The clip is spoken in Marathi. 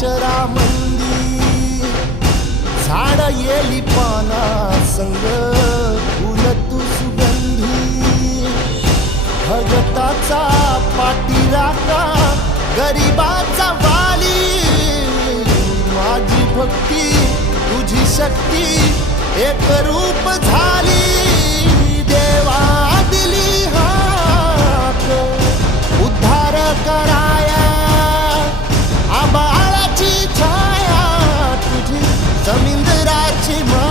स्वरूप मंदी झाड येली पाना संग फुल तू सुगंधी. भगताचा पाठीराखा गरिबाचा वाली. माझी भक्ती तुझी शक्ती एक रूप झाली. தமிந்து ராட்சி மா